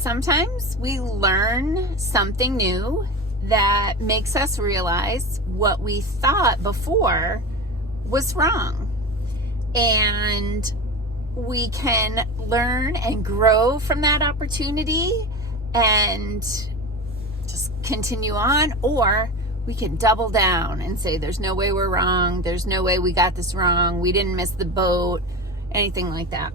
sometimes we learn something new that makes us realize what we thought before was wrong. And we can learn and grow from that opportunity and just continue on, or we can double down and say, there's no way we're wrong. There's no way we got this wrong. We didn't miss the boat, anything like that.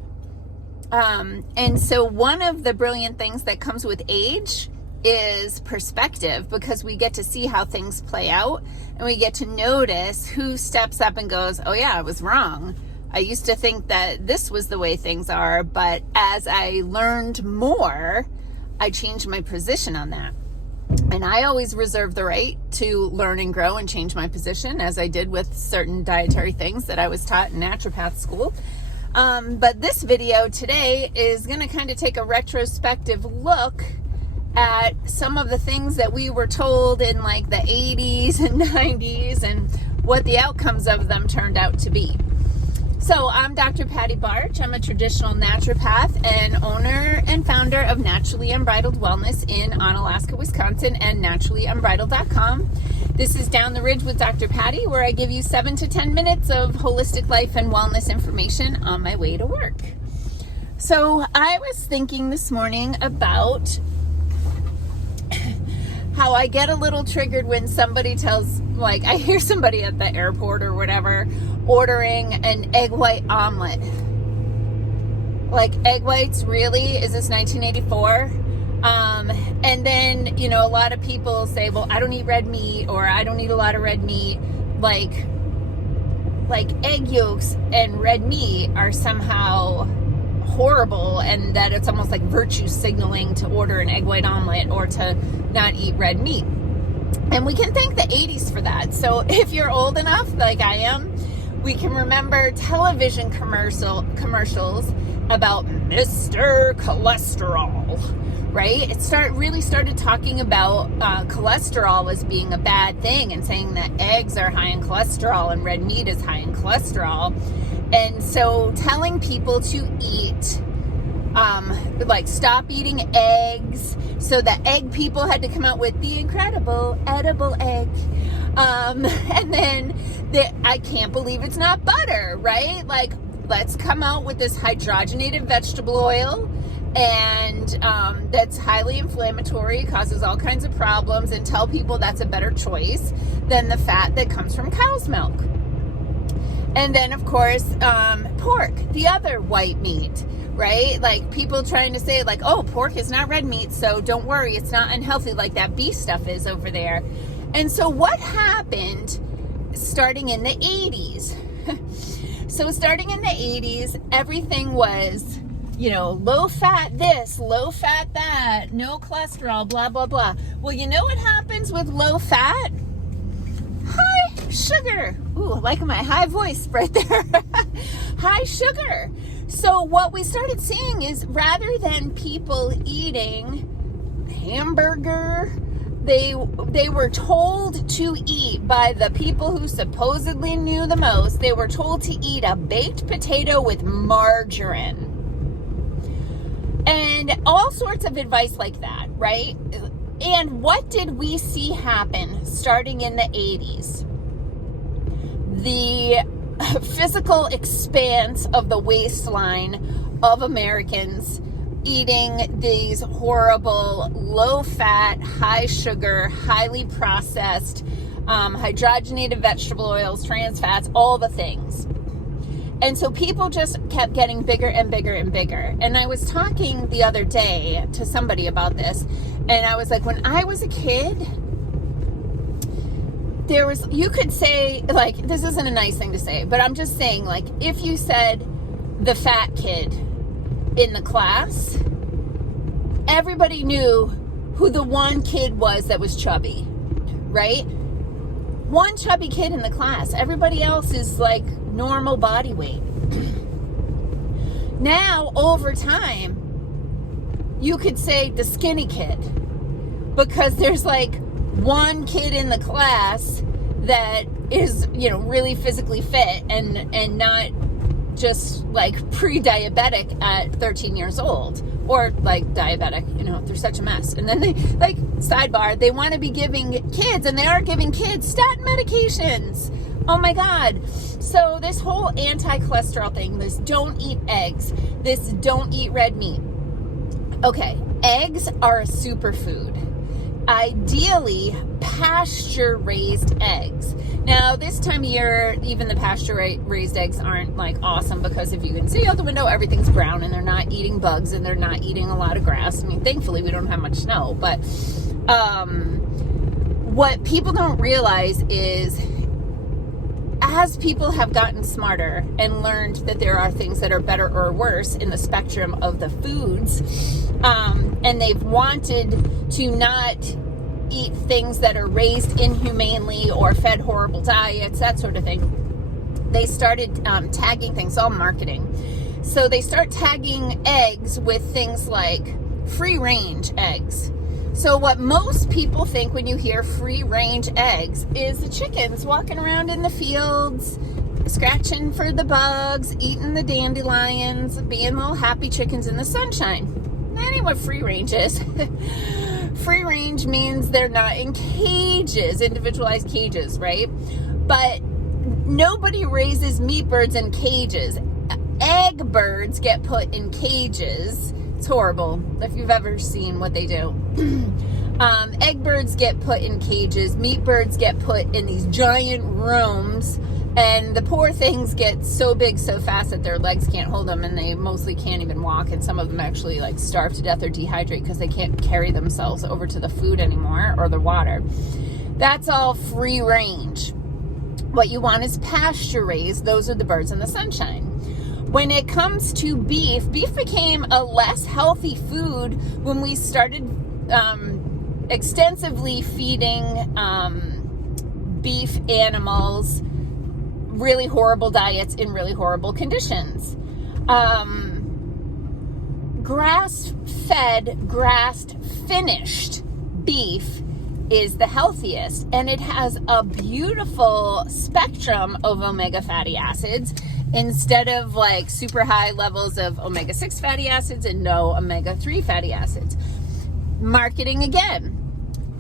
And so one of the brilliant things that comes with age is perspective, because we get to see how things play out and we get to notice who steps up and goes, oh yeah, I was wrong. I used to think that this was the way things are, but as I learned more, I changed my position on that. And I always reserve the right to learn and grow and change my position, as I did with certain dietary things that I was taught in naturopath school. But this video today is going to kind of take a retrospective look at some of the things that we were told in like the 80s and 90s and what the outcomes of them turned out to be. So I'm Dr. Patty Barch. I'm a traditional naturopath and owner and founder of Naturally Unbridled Wellness in Onalaska, Wisconsin, and naturallyunbridled.com. This is Down the Ridge with Dr. Patty, where I give you 7 to 10 minutes of holistic life and wellness information on my way to work. So I was thinking this morning about how I get a little triggered when somebody tells, like, I hear somebody at the airport or whatever ordering an egg white omelet. Like, egg whites, really? Is this 1984? And then, you know, a lot of people say, well, I don't eat red meat, or I don't eat a lot of red meat. Like egg yolks and red meat are somehow horrible, and that it's almost like virtue signaling to order an egg white omelet or to not eat red meat. And we can thank the 80s for that. So if you're old enough, like I am, we can remember television commercials about Mr. Cholesterol, right? It really started talking about cholesterol as being a bad thing, and saying that eggs are high in cholesterol and red meat is high in cholesterol. And so telling people to eat, stop eating eggs. So the egg people had to come out with the incredible edible egg. And then I can't believe it's not butter, right? Like, let's come out with this hydrogenated vegetable oil, and that's highly inflammatory, causes all kinds of problems, and tell people that's a better choice than the fat that comes from cow's milk. And then, of course, pork, the other white meat, right? Like, people trying to say, like, oh, pork is not red meat, so don't worry, it's not unhealthy like that beef stuff is over there. And so what happened starting in the 80s? So starting in the 80s, everything was, you know, low fat this, low fat that, no cholesterol, blah, blah, blah. Well, you know what happens with low fat? High sugar. Ooh, I like my high voice right there. High sugar. So what we started seeing is, rather than people eating hamburger, they were told to eat, by the people who supposedly knew the most, they were told to eat a baked potato with margarine. And all sorts of advice like that, right? And what did we see happen starting in the 80s? The physical expanse of the waistline of Americans eating these horrible, low-fat, high-sugar, highly processed, hydrogenated vegetable oils, trans fats, all the things. And so people just kept getting bigger and bigger and bigger. And I was talking the other day to somebody about this, and I was like, when I was a kid, you could say, like, this isn't a nice thing to say, but I'm just saying, like, if you said the fat kid in the class, everybody knew who the one kid was that was chubby, right? One chubby kid in the class. Everybody else is like normal body weight. Now, over time, you could say the skinny kid, because there's like one kid in the class that is, you know, really physically fit and not just like pre-diabetic at 13 years old, or like diabetic, they're such a mess. And then they, like, sidebar, they want to be giving kids, and they are giving kids statin medications. Oh my God. So this whole anti-cholesterol thing, this don't eat eggs, this don't eat red meat. Okay, eggs are a superfood. Ideally, pasture-raised eggs. Now, this time of year, even the pasture-raised eggs aren't like awesome, because if you can see out the window, everything's brown and they're not eating bugs and they're not eating a lot of grass. I mean, thankfully, we don't have much snow. But what people don't realize is, as people have gotten smarter and learned that there are things that are better or worse in the spectrum of the foods, and they've wanted to not eat things that are raised inhumanely or fed horrible diets, that sort of thing, they started tagging things, all marketing. So they start tagging eggs with things like free-range eggs. So what most people think when you hear free-range eggs is the chickens walking around in the fields, scratching for the bugs, eating the dandelions, being little happy chickens in the sunshine. That ain't what free-range is. Free-range means they're not in cages, individualized cages, right? But nobody raises meat birds in cages. Egg birds get put in cages. It's horrible if you've ever seen what they do. Egg birds get put in cages. Meat birds get put in these giant rooms, and the poor things get so big so fast that their legs can't hold them, and they mostly can't even walk, and some of them actually like starve to death or dehydrate because they can't carry themselves over to the food anymore or the water. That's all free range. What you want is pasture raised. Those are the birds in the sunshine. When it comes to beef became a less healthy food when we started extensively feeding beef animals really horrible diets in really horrible conditions. Grass-fed, grass-finished beef is the healthiest, and it has a beautiful spectrum of omega fatty acids instead of like super high levels of omega-6 fatty acids and no omega-3 fatty acids. Marketing again,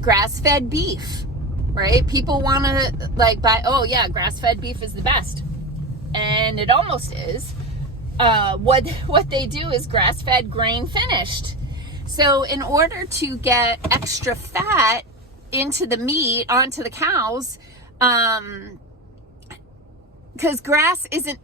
grass-fed beef, right? People want to like buy, oh yeah, grass-fed beef is the best, and it almost is. What they do is grass-fed, grain finished. So in order to get extra fat into the meat, onto the cows, because grass isn't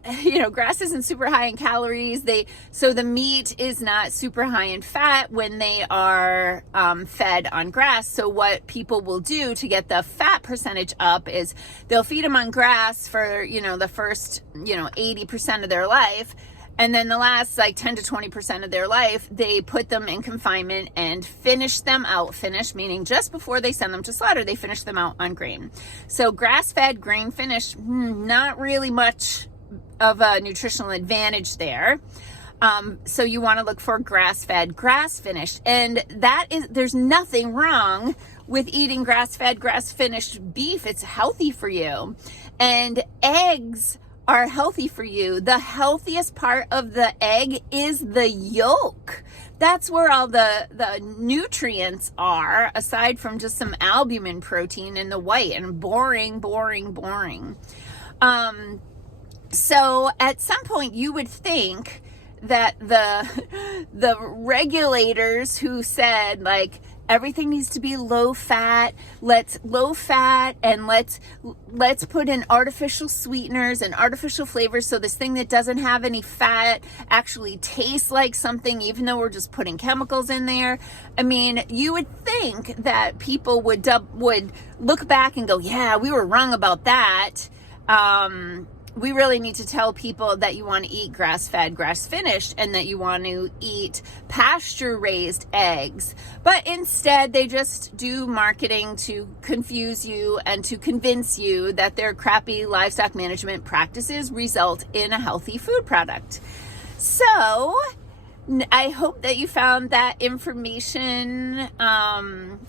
super high in calories. So the meat is not super high in fat when they are fed on grass. So what people will do to get the fat percentage up is they'll feed them on grass for, the first, 80% of their life. And then the last like 10 to 20% of their life, they put them in confinement and finish them out. Finish meaning just before they send them to slaughter, they finish them out on grain. So grass-fed, grain finished, not really much of a nutritional advantage there. So you want to look for grass-fed, grass-finished. And there's nothing wrong with eating grass-fed, grass-finished beef. It's healthy for you. And eggs are healthy for you. The healthiest part of the egg is the yolk. That's where all the nutrients are, aside from just some albumin protein in the white, and boring. So at some point you would think that the regulators who said like everything needs to be low fat, let's put in artificial sweeteners and artificial flavors, so this thing that doesn't have any fat actually tastes like something, even though we're just putting chemicals in there. I mean, you would think that people would look back and go, yeah, we were wrong about that. We really need to tell people that you want to eat grass-fed, grass-finished, and that you want to eat pasture-raised eggs. But instead, they just do marketing to confuse you and to convince you that their crappy livestock management practices result in a healthy food product. So I hope that you found that information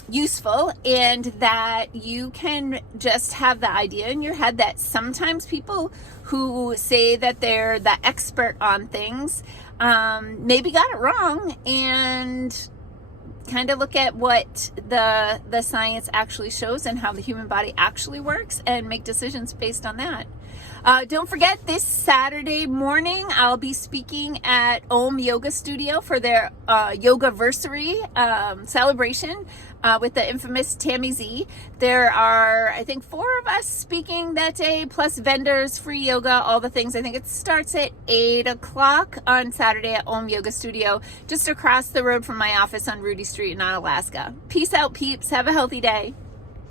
useful, and that you can just have the idea in your head that sometimes people who say that they're the expert on things maybe got it wrong, and kind of look at what the science actually shows and how the human body actually works, and make decisions based on that. Don't forget, this Saturday morning, I'll be speaking at Om Yoga Studio for their Yogaversary celebration with the infamous Tammy Z. There are, I think, 4 of us speaking that day, plus vendors, free yoga, all the things. I think it starts at 8 o'clock on Saturday at Om Yoga Studio, just across the road from my office on Rudy Street in Onalaska. Peace out, peeps. Have a healthy day.